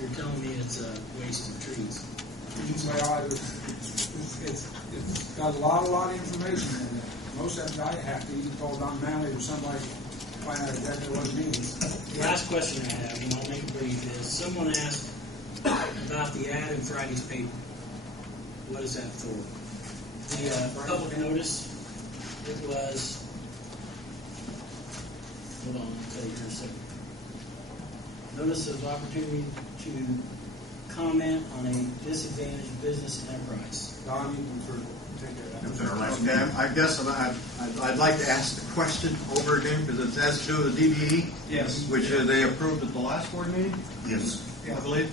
You're telling me it's a waste of trees. Well, it's got a lot of information in it. Most of it I have to even call Don Manley or somebody to find out exactly what it means. The last question I have, and I'll make it brief, is someone asked about the ad in Friday's paper. What is that for? The public notice, it was, hold on, I'll tell you here in a second. Notice of opportunity to comment on a disadvantaged business enterprise. Don, you can take care of that. Okay, I guess I'd like to ask the question over again because it has to do with the DBE. Yes. Which they approved at the last board meeting, Yes. I believe.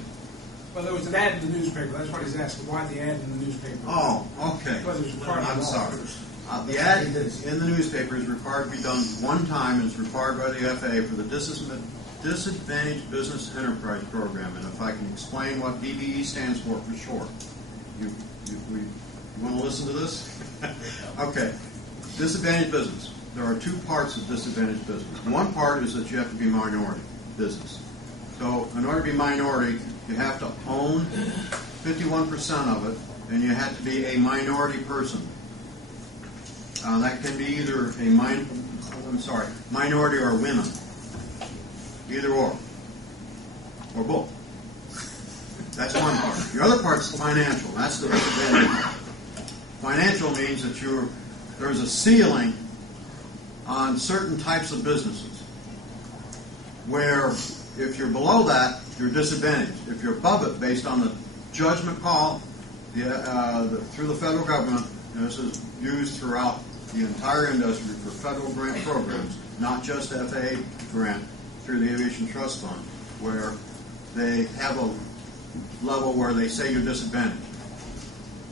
Well, there was an ad in the newspaper. That's what he's asking. Why the ad in the newspaper? Oh, okay. Well, there's part of I'm the law. sorry. The ad in the newspaper is required to be done one time and is required by the FAA for the Disadvantaged Business Enterprise Program. And if I can explain what DBE stands for short. You want to listen to this? Okay. Disadvantaged business. There are two parts of disadvantaged business. One part is that you have to be minority business. So in order to be minority, you have to own 51% of it, and you have to be a minority person. That can be either minority or women. Either or both. That's one part. The other part's financial. That's the disadvantage. Financial means that there's a ceiling on certain types of businesses where if you're below that, you're disadvantaged. If you're above it, based on the judgment call through the federal government, and this is used throughout the entire industry for federal grant programs, not just FAA grant through the Aviation Trust Fund, where they have a level where they say you're disadvantaged.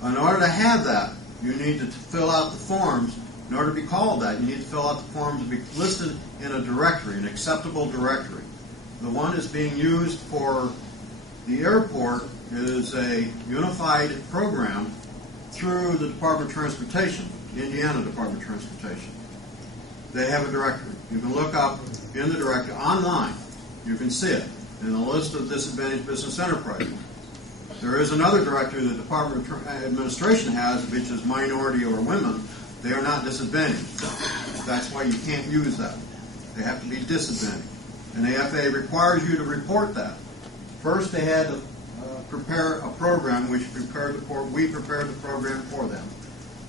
In order to have that, you need to fill out the forms. In order to be called that, you need to fill out the forms to be listed in a directory, an acceptable directory. The one is being used for the airport is a unified program through the Department of Transportation, the Indiana Department of Transportation. They have a directory. You can look up in the directory online. You can see it in the list of disadvantaged business enterprises. There is another directory the Department of Administration has, which is minority or women. They are not disadvantaged. That's why you can't use that. They have to be disadvantaged. And the FAA requires you to report that. First, they had to prepare a program, we prepared the program for them.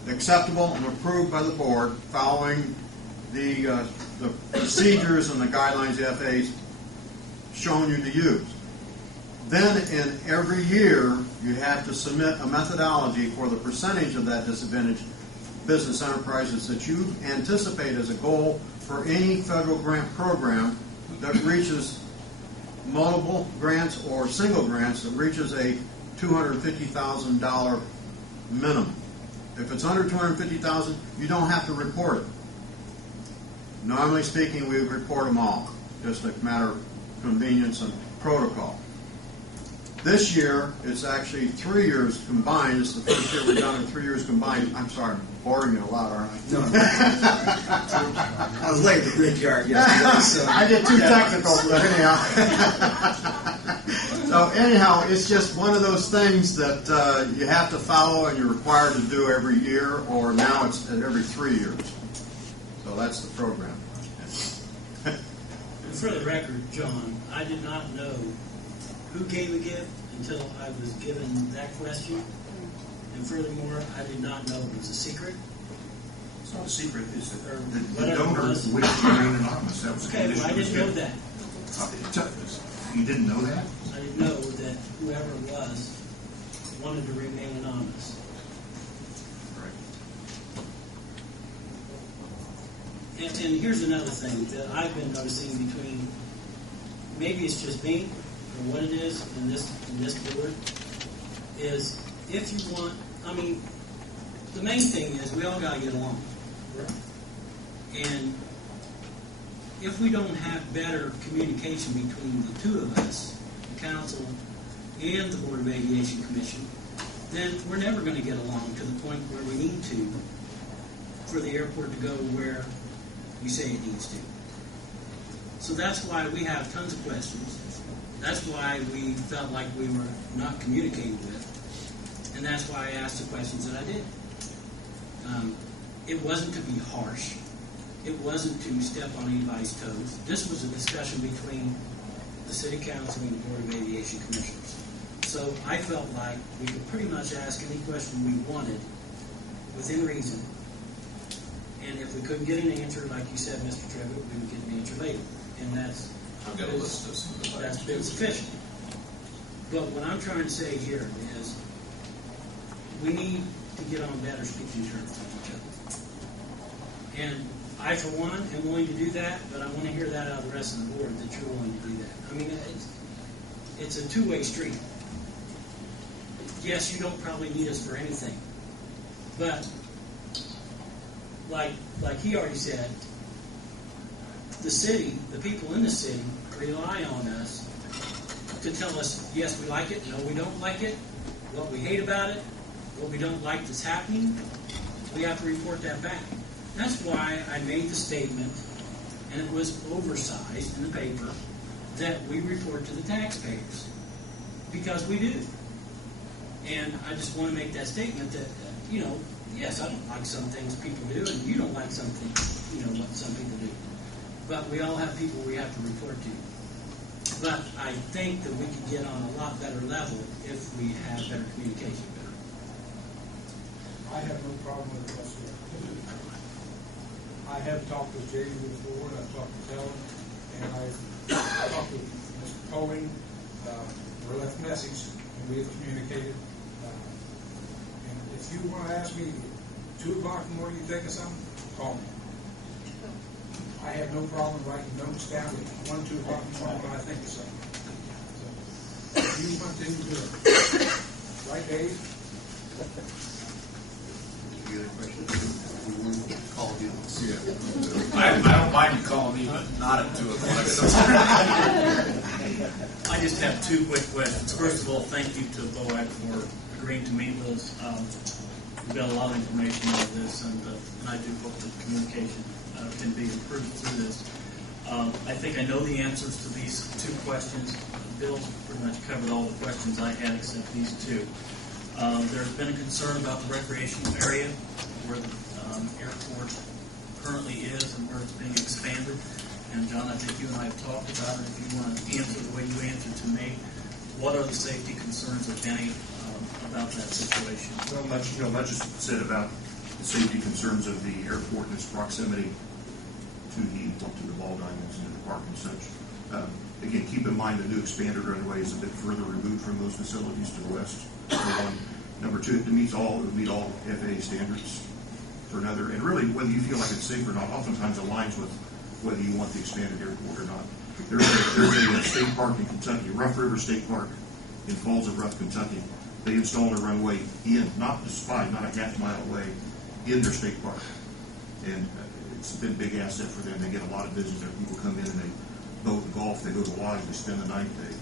Acceptable and approved by the board, following the procedures and the guidelines the FAA's shown you to use. Then, in every year, you have to submit a methodology for the percentage of that disadvantaged business enterprises that you anticipate as a goal for any federal grant program that reaches multiple grants or single grants that reaches a $250,000 minimum. If it's under $250,000, you don't have to report it. Normally speaking, we would report them all, just a matter of convenience and protocol. This year, it's actually 3 years combined. It's the first year we've done it 3 years combined. I'm sorry, I'm boring you a lot, aren't I? No. I was late at the brickyard yesterday. So. I get too technical, but anyhow. So anyhow, it's just one of those things that you have to follow and you're required to do every year, or now it's at every 3 years. So that's the program. For the record, John, I did not know who gave a gift until I was given that question. And furthermore, I did not know it was a secret. It's not a secret. It's that the Whatever donor it was. wished to remain anonymous. That was the Okay, condition well, I of his didn't know gift. that. You didn't know that? I didn't know that whoever it was wanted to remain anonymous. Right. And here's another thing that I've been noticing between, maybe it's just me, or what it is in this board, is if you want, the main thing is we all got to get along. Right. And if we don't have better communication between the two of us, the council and the Board of Aviation Commission, then we're never going to get along to the point where we need to for the airport to go where we say it needs to. So that's why we have tons of questions. That's why we felt like we were not communicating with, and that's why I asked the questions that I did. It wasn't to be harsh. It wasn't to step on anybody's toes. This was a discussion between the City Council and the Board of Aviation Commissioners. So I felt like we could pretty much ask any question we wanted within reason. And if we couldn't get an answer, like you said, Mr. Trevor, we would get an answer later. And that's I've got a list of some of the that's items. been sufficient. But what I'm trying to say here is we need to get on better speaking terms with each other. And I, for one, am willing to do that, but I want to hear that out of the rest of the board that you're willing to do that. I mean, it's a two-way street. Yes, you don't probably need us for anything, but like he already said, the city, the people in the city, rely on us to tell us, yes, we like it, no, we don't like it, what we hate about it, what we don't like that's happening. We have to report that back. That's why I made the statement, and it was oversized in the paper, that we report to the taxpayers. Because we do. And I just want to make that statement that, yes, I don't like some things people do, and you don't like some things, what some people do. But we all have people we have to report to. But I think that we can get on a lot better level if we have better communication. I have no problem with it whatsoever. I have talked with Jamie before, and I've talked to Helen, and I've talked with Mr. Colling, or left message, and we have communicated. And if you want to ask me 2 o'clock in the morning, you think of something, call me. I have no problem writing notes down at 1, 2 o'clock in the morning when I think of something. So, if you want to do it, right, Dave? Any other questions? Call you. I don't mind you calling me, but not at 2 o'clock. I just have 2 quick questions. First of all, thank you to BOAC for agreeing to meet with us. We've got a lot of information on this, and I do hope that communication can be improved through this. I think I know the answers to these 2 questions. Bill's pretty much covered all the questions I had except these 2. There's been a concern about the recreational area where the airport currently is and where it's being expanded. And John, I think you and I have talked about it. If you want to answer the way you answered to me, what are the safety concerns, if any, about that situation? Well, much is said about the safety concerns of the airport and its proximity to the ball diamonds and to the park and such. Again, keep in mind the new expanded runway is a bit further removed from those facilities to the west. Number 1. Number 2, it would meet all FAA standards. For another, and really, whether you feel like it's safe or not, oftentimes aligns with whether you want the expanded airport or not. There's a state park in Kentucky, Rough River State Park, in Falls of Rough, Kentucky. They installed a runway not just 5, not a half mile away, in their state park. And it's been a big asset for them. They get a lot of business there. People come in and they boat and golf, they go to the lodge, they spend the night there.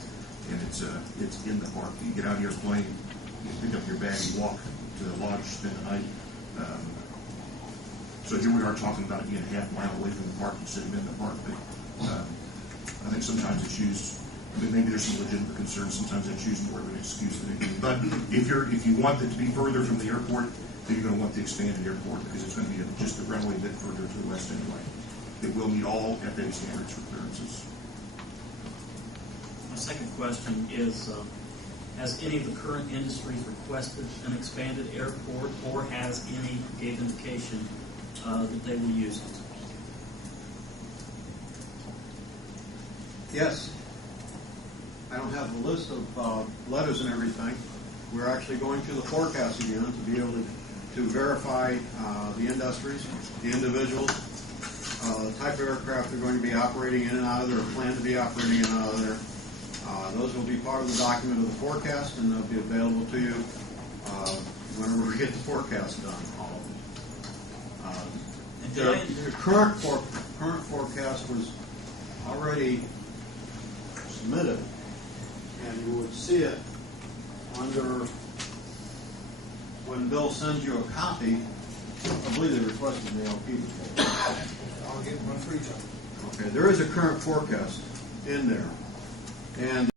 And it's in the park. You get out of your plane, you pick up your bag, you walk to the lodge, spend the night. So here we are talking about it being a half mile away from the park instead of in the park. But I think sometimes it's used. Maybe there's some legitimate concerns. Sometimes it's used more of an excuse than anything. But if you want it to be further from the airport, then you're going to want the expanded airport because it's going to be just the runway a bit further to the west anyway. It will meet all FAA standards for clearances. My second question is, has any of the current industries requested an expanded airport, or has any gave indication that they will use it? Yes. I don't have the list of letters and everything. We're actually going through the forecast again to be able to verify the industries, the individuals, the type of aircraft they're going to be operating in and out of there, or plan to be operating in and out of there. Those will be part of the document of the forecast, and they'll be available to you whenever we get the forecast done, all of it. The current forecast was already submitted, and you would see it under, when Bill sends you a copy, I believe they requested the LP before. I'll get one for each of them. Okay, there is a current forecast in there. And